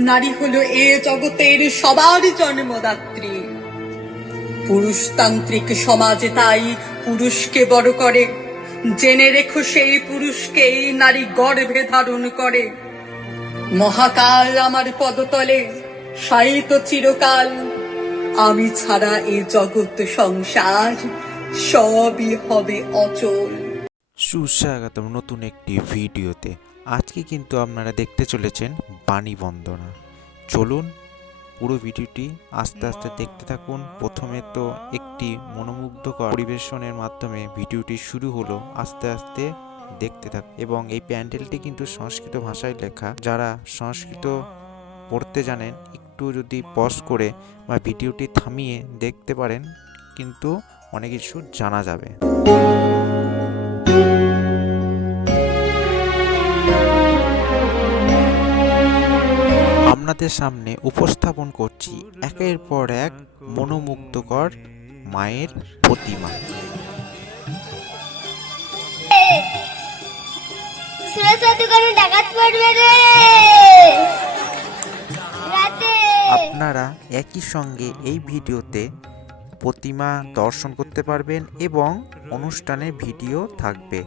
নারী হলো এ জগতের সবার জন্মদাত্রী। পুরুষতান্ত্রিক সমাজে তাই পুরুষকে বড় করে। জেনে রেখো সেই পুরুষকেই নারী গর্ভে ধারণ করে। মহাকাল আমার পদতলে সাহিত্য চিরকাল। আমি ছাড়া এ জগৎ সংসার সবই হবে অচল। সুস্বাগতম নতুন একটি ভিডিওতে। আজকে কিন্তু আপনারা দেখতে চলেছেন বাণী বন্দনা। চলুন পুরো ভিডিওটি আস্তে আস্তে দেখতে থাকুন। প্রথমে তো একটি মনোমুগ্ধকর পরিবেশনের মাধ্যমে ভিডিওটি শুরু হলো আস্তে আস্তে দেখতে থাক এবং এই প্যান্ডেলটি কিন্তু সংস্কৃত ভাষায় লেখা। যারা সংস্কৃত পড়তে জানেন, একটু যদি পজ করে বা ভিডিওটি থামিয়ে দেখতে পারেন, কিন্তু অনেক কিছু জানা যাবে। আপনাদের সামনে উপস্থাপন করছি একের পর এক মনোমুগ্ধকর মায়ের প্রতিমা। আপনারা একই সঙ্গে এই ভিডিওতে প্রতিমা দর্শন করতে পারবেন এবং অনুষ্ঠানের ভিডিও থাকবে।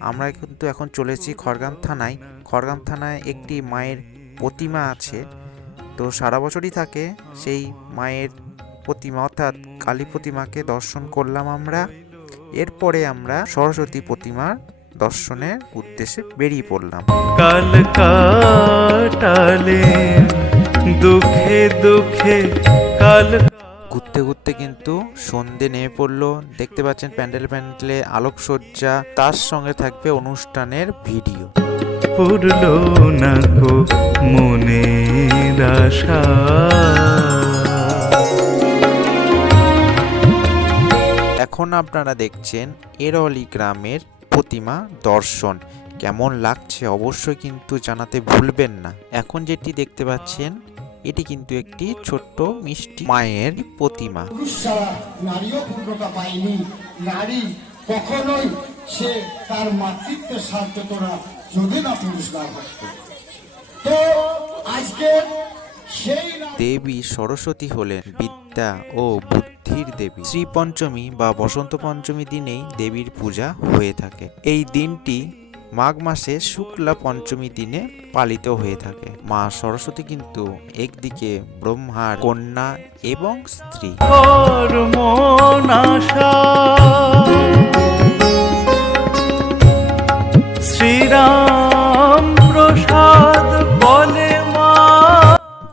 আমরা কিন্তু এখন চলেছি খড়গাম থানায়। খড়গাম থানায় একটি মায়ের প্রতিমা আছে। তো সারা বছরই থাকে। সেই মায়ের প্রতিমা অর্থাৎ কালী প্রতিমাকে দর্শন করলাম আমরা। এরপরে আমরা সরস্বতী প্রতিমার দর্শনের উদ্দেশ্যে বেরিয়ে পড়লাম। কাল কাটালে দুঃখে দুঃখে কাল ঘুরতে ঘুরতে কিন্তু সন্ধে নেমে পড়ল। দেখতে পাচ্ছেন প্যান্ডেল প্যান্ডেলে আলোকসজ্জা তার সঙ্গে থাকবে অনুষ্ঠানের ভিডিও। পুরল না কো মনের আশা। এখন আপনারা দেখছেন এরলি গ্রামের প্রতিমা দর্শন। কেমন লাগছে অবশ্যই কিন্তু জানাতে ভুলবেন না। এখন যেটি দেখতে পাচ্ছেন এটি কিন্তু একটি ছোট্ট মিষ্টি মায়ের প্রতিমা। নারীও পূর্ণতা পায়নি। নারী কখনোই সে তার মাতৃত্বের স্বার্থে তোরা যদি না পুরুষ না করত তো আজকে সেই দেবী সরস্বতী হলেন বিদ্যা ও বুদ্ধির দেবী। শ্রী পঞ্চমী বা বসন্ত পঞ্চমী দিনেই দেবীর পূজা হয়ে থাকে। এই দিনটি মাঘ মাসে শুক্লা পঞ্চমী দিনে পালিত হয়ে থাকে। মা সরস্বতী কিন্তু একদিকে ব্রহ্মার কন্যা এবং স্ত্রী। শ্রীরাম প্রসাদ বলে মা।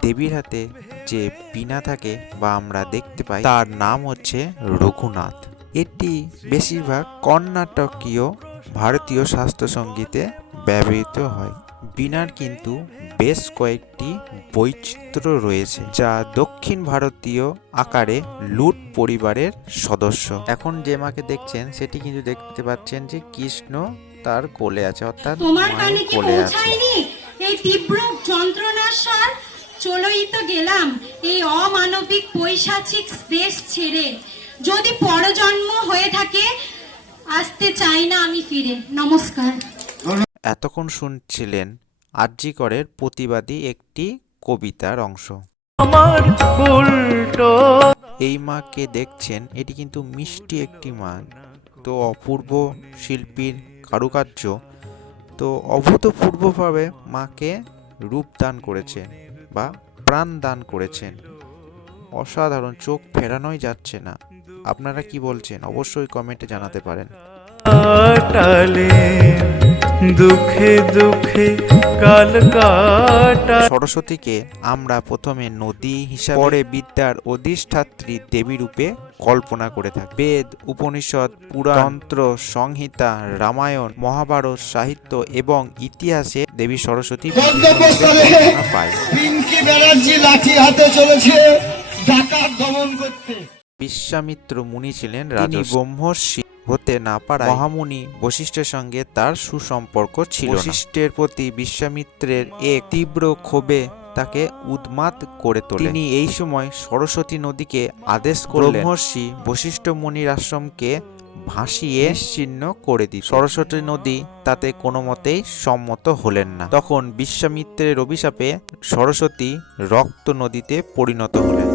দেবীর হাতে যে বীণা থাকে বা আমরা দেখতে পাই, তার নাম হচ্ছে রঘুনাথ। এটি বেশিরভাগ কর্ণাটকীয় ভারতীয় শাস্ত্র সঙ্গীতে ব্যবহৃত হয়। বীণার কিন্তু বেশ কয়েকটি বৈচিত্র্য রয়েছে, যা দক্ষিণ ভারতীয় আকারে লুট পরিবারের সদস্য। এখন যে মাকে দেখছেন, সেটি কিন্তু দেখতে পাচ্ছেন যে কৃষ্ণ তার কোলে আছে অর্থাৎ তোমার কানে কি কোলে আছে। পৌঁছায়নি? এই তীব্র যন্ত্রণার সার? চলোই তো গেলাম এই অমানবিক পৈশাচিক দেশ ছেড়ে। যদি পরজন্ম হয়ে থাকে আসতে চাই না আমি ফিরে। নমস্কার। এতক্ষণ শুনছিলেন আরজিকরের প্রতিবাদী একটি কবিতার অংশ। আমার উল্টো। এই মাকে দেখছেন এটি কিন্তু মিষ্টি একটি মা তো অপূর্ব শিল্পীর কারুকার্য তো অভূতপূর্বভাবে মাকে রূপ দান করেছেন বা প্রাণ দান করেছেন। অসাধারণ চোখ ফেরানোই যাচ্ছে না। আপনারা কি বলছেন? অবশ্যই কমেন্টে জানাতে পারেন। দুঃখে দুঃখে কাল কাটা সরস্বতীকে আমরা প্রথমে নদী হিসাবে পরে বিদ্যার অধিষ্ঠাত্রী দেবী রূপে কল্পনা করে থাকি। বেদ উপনিষদ পুরাণতন্ত্র সংহিতা রামায়ণ মহাভারত সাহিত্য এবং ইতিহাসে দেবী সরস্বতী বিভিন্ন রূপে গন্তব্যস্থলে বর্ণনা পায়। ব্যানার্জি লাঠি হাতে চলেছে ডাকাত দমন করতে। বিশ্বামিত্র মুনি ছিলেন তিনি ব্রহ্মর্ষি হতে না পারায় মহামুনি বশিষ্ঠের সঙ্গে তার সুসম্পর্ক ছিল। বশিষ্ঠের প্রতি বিশ্বামিত্রের এক তীব্র ক্ষোভে তাকে উন্মাদ করে তোলে। তিনি এই সময় সরস্বতী নদীকে আদেশ করলেন ব্রহ্মর্ষি বশিষ্ঠ মুনির আশ্রমকে ভাসিয়ে নিশ্চিহ্ন করে দিত। সরস্বতী নদী তাতে কোনো মতেই সম্মত হলেন না। তখন বিশ্বামিত্রের অভিশাপে সরস্বতী রক্ত নদীতে পরিণত হলেন।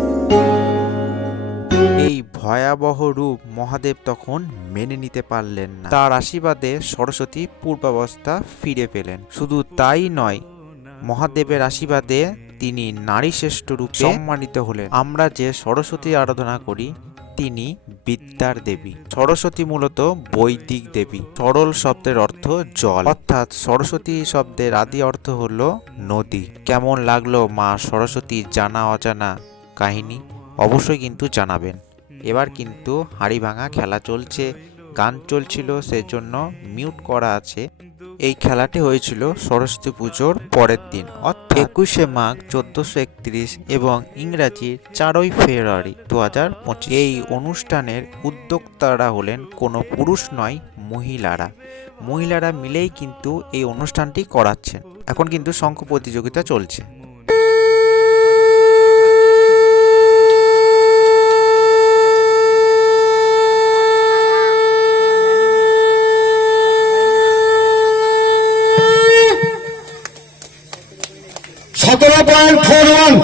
এই ভয়াবহ রূপ মহাদেব তখন মেনে নিতে পারলেন না। তার আশীর্বাদে সরস্বতী পূর্বাবস্থা ফিরে পেলেন। শুধু তাই নয় মহাদেবের আশীর্বাদে তিনি নারী শ্রেষ্ঠ রূপে সম্মানিত হলেন। আমরা যে সরস্বতী আরাধনা করি, তিনি বিদ্যার দেবী। সরস্বতী মূলত বৈদিক দেবী। সরল শব্দের অর্থ জল। অর্থাৎ সরস্বতী শব্দের আদি অর্থ হল নদী। কেমন লাগল মা সরস্বতী জানা অজানা কাহিনী? অবশ্যই কিন্তু জানাবেন। এবার কিন্তু হাড়ি ভাঙা খেলা চলছে, গান চলছিল, সেজন্য মিউট করা আছে। এই খেলাটি হয়েছিল সরস্বতী পুজোর পরের দিন, অর্থাৎ একুশে মাঘ চোদ্দশো একত্রিশ এবং ইংরাজির চারই ফেব্রুয়ারি দু হাজার পঁচিশ। এই অনুষ্ঠানের উদ্যোক্তারা হলেন কোনো পুরুষ নয়, মহিলারা। মহিলারা মিলেই কিন্তু এই অনুষ্ঠানটি করাচ্ছেন। এখন কিন্তু শঙ্খ প্রতিযোগিতা চলছে। সতেরো point four one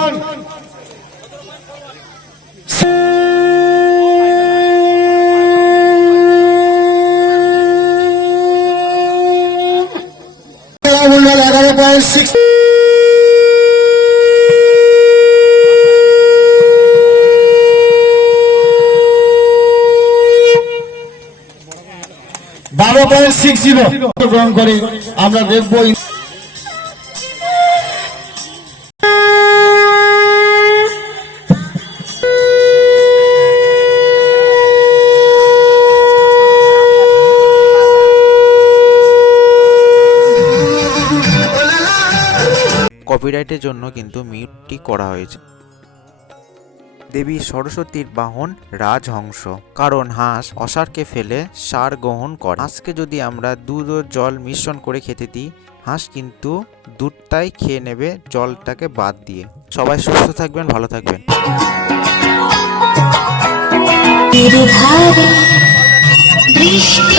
point six বারো পয়েন্ট সিক্স জিরো গ্রহণ করে আমরা দেখব কপিরাইটের জন্য কিন্তু মিউটটি করা হয়েছে। দেবী সরস্বতীর বাহন রাজহংস। কারণ হাঁস অসারকে ফেলে সার গ্রহণ করে। হাঁসকে যদি আমরা দুধ ও জল মিশ্রণ করে খেতে দিই, হাঁস কিন্তু দুধটাই খেয়ে নেবে জলটাকে বাদ দিয়ে। সবাই সুস্থ থাকবেন, ভালো থাকবেন। বৃষ্টি